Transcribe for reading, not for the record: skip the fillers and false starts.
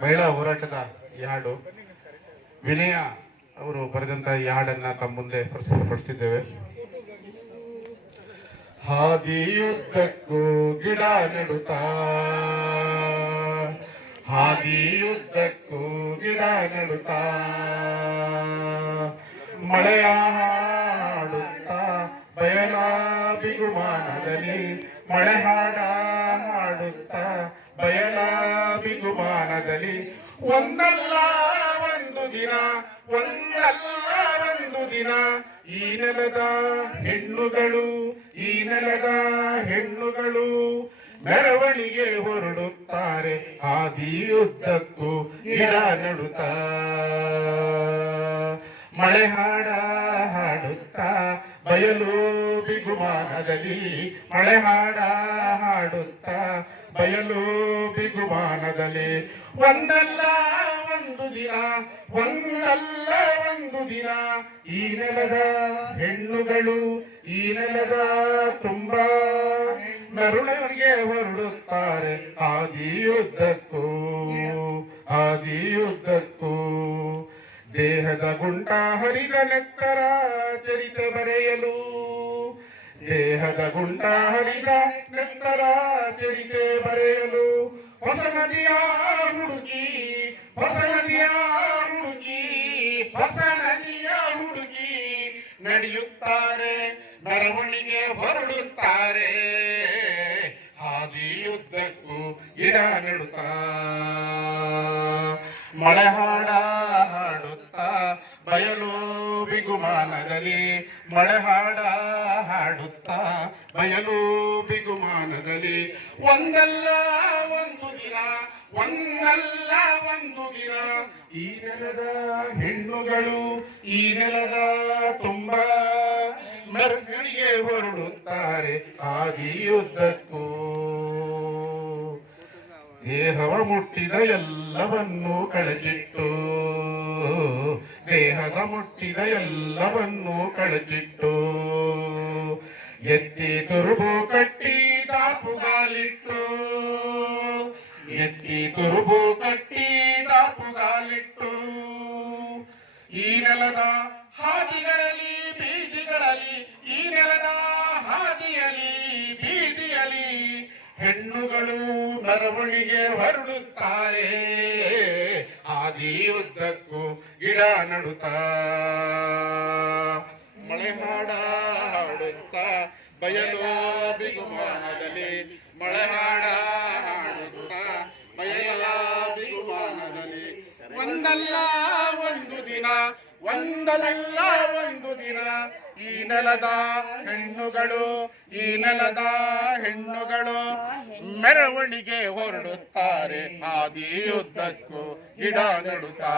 ಮಹಿಳಾ ಹೋರಾಟದ ಈ ಹಾಡು ವಿನಯ ಅವರು ಬರೆದಂತ ಈ ಹಾಡನ್ನ ತಮ್ಮ ಮುಂದೆ ಪ್ರಸ್ತುತಪಡಿಸುತ್ತಿದ್ದೇವೆ. ಹಾದಿಯುದ್ದಕ್ಕೂ ಗಿಡ ನೆಡುತ್ತಾ, ಹಾದಿಯುದ್ದಕ್ಕೂ ಗಿಡ ನೆಡುತ್ತಾ, ಮಳೆಯ ಹಾಡುತ್ತಾ ಬಯಲ ಬಿಗುಮಾನದಲ್ಲಿ, ಮಳೆ ಹಾಡ ಹಾಡುತ್ತಾ ಬಯಲ ಬಿಗುಮಾನದಲ್ಲಿ, ಒಂದಲ್ಲ ಒಂದು ದಿನ, ಒಂದಲ್ಲ ಒಂದು ದಿನ ಈ ನೆಲದ ಹೆಣ್ಣುಗಳು, ಈ ನೆಲದ ಹೆಣ್ಣುಗಳು ಮೆರವಣಿಗೆ ಹೊರಡುತ್ತಾರೆ. ಹಾದಿಯುದ್ದಕ್ಕೂ ಗಿಡ ನೆಡುತ್ತಾ, ಮಳೆ ಹಾಡ ಹಾಡುತ್ತಾ ಬಯಲು ಬಿಗುಮಾನದಲ್ಲಿ, ಮಳೆ ಹಾಡ ಹಾಡುತ್ತಾ ಬಯಲು ಬಿಗುಮಾನದಲ್ಲಿ, ಒಂದಲ್ಲ ಒಂದು ದಿನ, ಒಂದಲ್ಲ ಒಂದು ದಿನ ಈ ನೆಲದ ಹೆಣ್ಣುಗಳು, ಈ ನೆಲದ ತುಂಬ ಮೆರವಣಿಗೆ ಹೊರಡುತ್ತಾರೆ. ಹಾದಿಯುದ್ದಕ್ಕೂ, ಹಾದಿಯುದ್ದಕ್ಕೂ ದೇಹದ ಗುಂಟ ಹರಿದ ನೆತ್ತರ ಚರಿತೆ ಬರೆಯಲು, ದೇಹದ ಗುಂಟ ಹರಿದ ನೆತ್ತರ ಚರಿತೆ ಬರೆಯಲು, ಹೊಸ ನದಿಯ ಹುಡುಗಿ, ಹೊಸ ನದಿಯ ಹುಡುಗಿ, ಹೊಸ ನದಿಯ ಹುಡುಗಿ ನಡೆಯುತ್ತಾರೆ, ಮೆರವಣಿಗೆ ಹೊರಡುತ್ತಾರೆ. ಹಾದಿಯುದ್ದಕ್ಕೂ ಗಿಡ ನೆಡುತ್ತಾ, ಮಳೆ ಹಾಡ ಹಾಡುತ್ತಾ ಬಯಲು ಬಿಗುಮಾನದಲ್ಲಿ, ಮಳೆ ಹಾಡ ಹಾಡುತ್ತಾ ಬಯಲು ಬಿಗುಮಾನದಲ್ಲಿ, ಒಂದಲ್ಲ ಒಂದು ದಿನ, ಒಂದಲ್ಲ ಒಂದು ದಿನ ಈ ನೆಲದ ಹೆಣ್ಣುಗಳು, ಈ ನೆಲದ ತುಂಬ ಮೆರವಣಿಗೆ ಹೊರಡುತ್ತಾರೆ. ಹಾದಿಯುದ್ದಕ್ಕೂ ದೇಹವ ಮುಟ್ಟಿದ ಎಲ್ಲವನ್ನೂ ಕಳಚಿಟ್ಟು, ದೇಹದ ಮುಟ್ಟಿದ ಎಲ್ಲವನ್ನೂ ಕಳಚಿಟ್ಟು, ಎತ್ತಿ ತುರುಬು ಕಟ್ಟಿ ದಾಪುಗಾಲಿಟ್ಟು, ಎತ್ತಿ ತುರುಬು ಕಟ್ಟಿ ದಾಪುಗಾಲಿಟ್ಟು, ಈ ನೆಲದ ಹಾದಿಗಳಲ್ಲಿ ಬೀದಿಗಳಲ್ಲಿ, ಈ ನೆಲದ ಹಾದಿಯಲ್ಲಿ ಬೀದಿಯಲ್ಲಿ ಹೆಣ್ಣುಗಳು ಮೆರವಣಿಗೆ ಹೊರಡುತ್ತಾರೆ. ಹಾದಿಯುದ್ದಕ್ಕೂ ಗಿಡ ನೆಡುತ್ತಾ, ಮಳೆ ಹಾಡ ಹಾಡುತ್ತಾ ಬಯಲು ಬಿಗುಮಾನದಲ್ಲಿ, ಮಳೆ ಹಾಡ ಹಾಡುತ್ತಾ ಬಯಲ ಬಿಗುಮಾನದಲ್ಲಿ, ಒಂದಲ್ಲ ಒಂದು ದಿನ, ಒಂದಲ್ಲ ಒಂದು ದಿನ ಈ ನೆಲದ ಹೆಣ್ಣುಗಳು, ಈ ನೆಲದ ಹೆಣ್ಣುಗಳು ಮೆರವಣಿಗೆ ಹೊರಡುತ್ತಾರೆ. ಹಾದಿಯುದ್ದಕ್ಕೂ ಗಿಡ ನೆಡುತ್ತಾ.